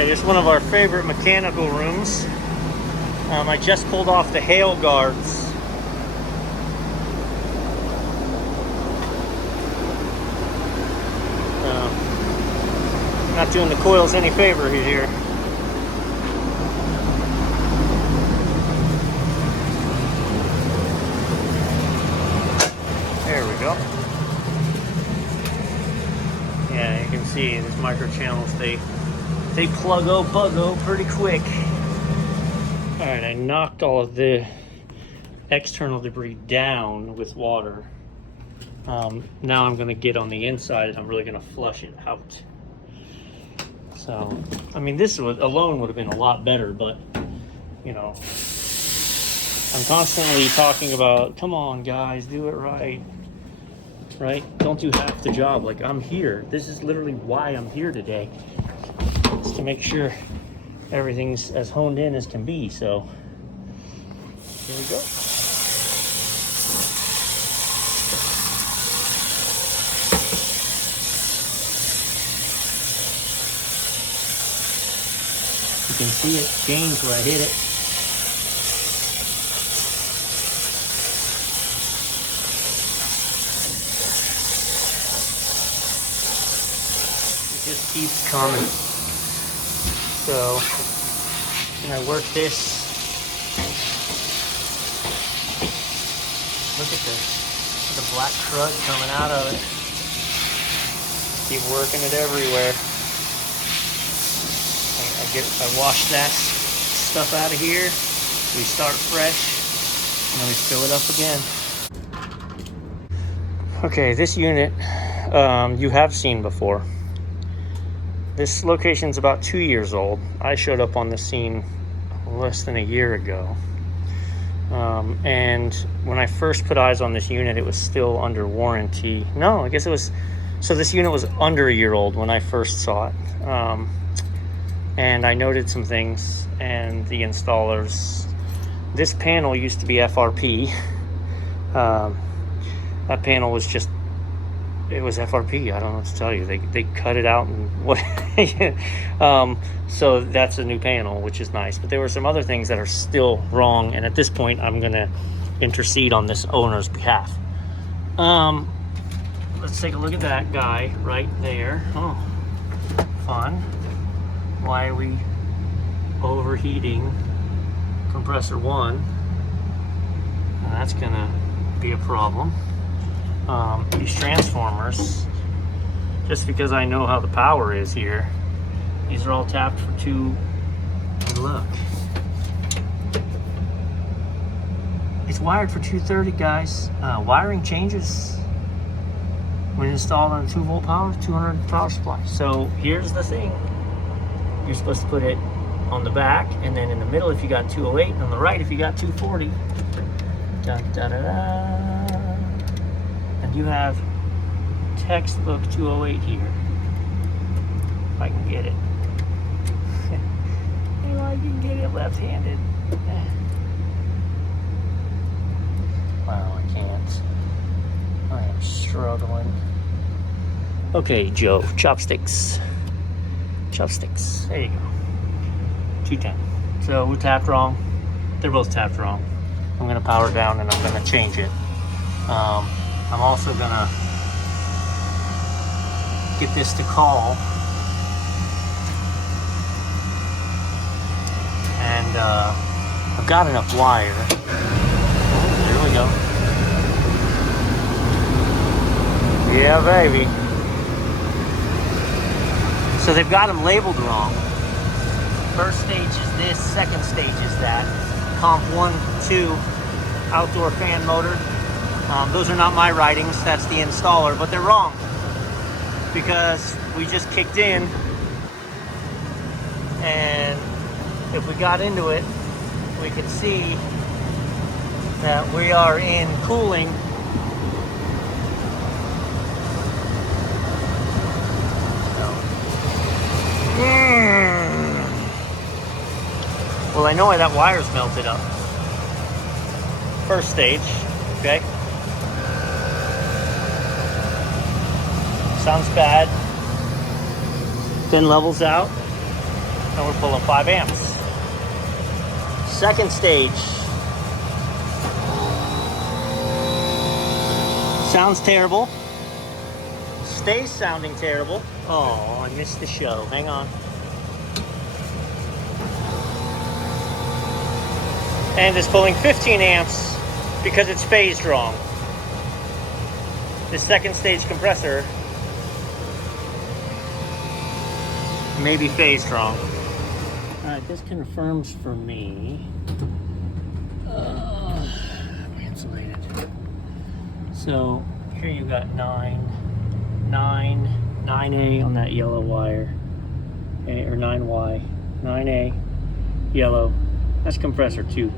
Alright, it's one of our favorite mechanical rooms. I just pulled off the hail guards. Not doing the coils any favor here. There we go. Yeah, you can see these micro channels, they plug-o bug-o pretty quick. All right, I knocked all of the external debris down with water. Now I'm gonna get on the inside and I'm really gonna flush it out. So, I mean, this alone would have been a lot better, but, you know, I'm constantly talking about, come on, guys, do it right? Don't do half the job. Like, I'm here. This is literally why I'm here today. It's to make sure everything's as honed in as can be, so here we go. You can see it change where I hit it. It just keeps coming. So, when I work this, look at this, the black crud coming out of it. Keep working it everywhere. I wash that stuff out of here, we start fresh, and then we fill it up again. Okay, this unit you have seen before. This location's about 2 years old. I showed up on the scene less than a year ago. And when I first put eyes on this unit, it was still under warranty. No, I guess it was, so this unit was under a year old when I first saw it. And I noted some things, and the installers, this panel used to be FRP. That panel was just, it was FRP. I don't know what to tell you. They cut it out and what. So that's a new panel, which is nice. But there were some other things that are still wrong, and at this point, I'm gonna intercede on this owner's behalf. Let's take a look at that guy right there. Oh, fun. Why are we overheating compressor 1? And that's gonna be a problem. These transformers, just because I know how the power is here, these are all tapped for 2, and look. It's wired for 230, guys. Wiring changes when installed on 2-volt power, 200 power supply. So here's the thing. You're supposed to put it on the back, and then in the middle if you got 208, and on the right if you got 240. Da, da, da, da. And you have textbook 208 here. If I can get it. You know, I can get it left-handed. Wow, I can't. I am struggling. Okay, Joe, chopsticks. Chopsticks. There you go. 210. So we're tapped wrong. They're both tapped wrong. I'm gonna power it down and I'm gonna change it. I'm also gonna get this to call. And I've got enough wire. There we go. Yeah, baby. So they've got them labeled wrong. First stage is this, second stage is that. Comp 1, 2, outdoor fan motor. Those are not my writings, that's the installer, but they're wrong. Because we just kicked in, and if we got into it, we could see that we are in cooling. Well, I know why that wire's melted up. First stage, okay? Sounds bad. Then levels out. and we're pulling 5 amps. Second stage. Sounds terrible. Stays sounding terrible. Oh, I missed the show. Hang on. And it's pulling 15 amps because it's phased wrong. The second stage compressor may be phased wrong. Alright, this confirms for me. Insulated. So here you got 9A on that yellow wire. Okay, or 9Y. 9A, yellow. That's compressor 2.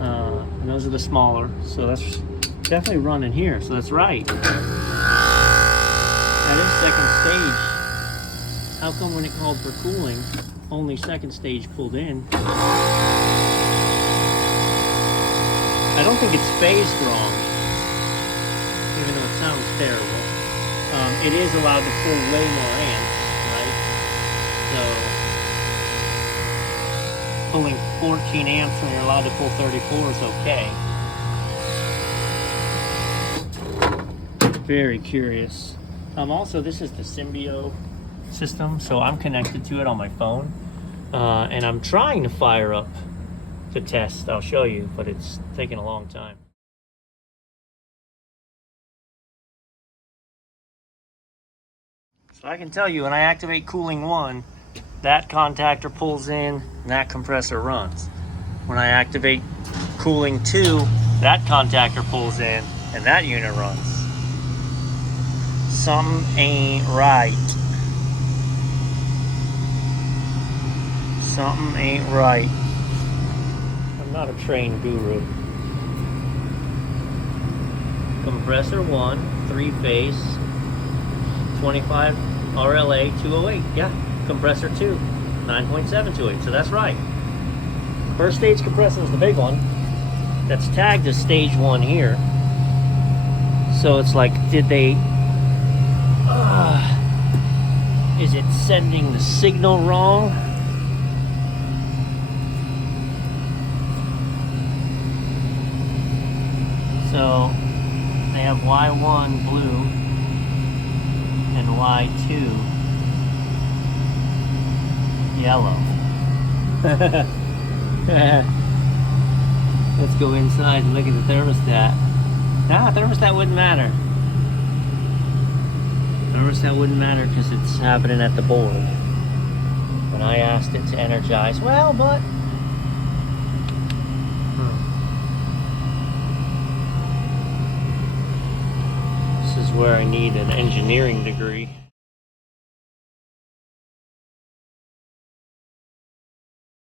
And those are the smaller, so that's definitely running here, so that's right. That is second stage. How come when it called for cooling, only second stage pulled in? I don't think it's phased wrong, even though it sounds terrible. It is allowed to pull way more amps, right? So pulling 14 amps when you're allowed to pull 34 is okay. Very curious. Also, this is the Symbio system, so I'm connected to it on my phone, and I'm trying to fire up to test. I'll show you, but it's taking a long time. So I can tell you when I activate cooling 1, that contactor pulls in and that compressor runs. When I activate cooling 2, that contactor pulls in and that unit runs. Something ain't right. Something ain't right. I'm not a Trane guru. Compressor 1, 3-phase, 25 RLA 208. Yeah, compressor 2, 9.728. So that's right. First stage compressor is the big one. That's tagged as stage 1 here. So it's like, did they... is it sending the signal wrong? So they have Y1 blue and Y2 yellow. Let's go inside and look at the thermostat. Ah, thermostat wouldn't matter. Thermostat wouldn't matter because it's happening at the board. When I asked it to energize, well, but... This is where I need an engineering degree.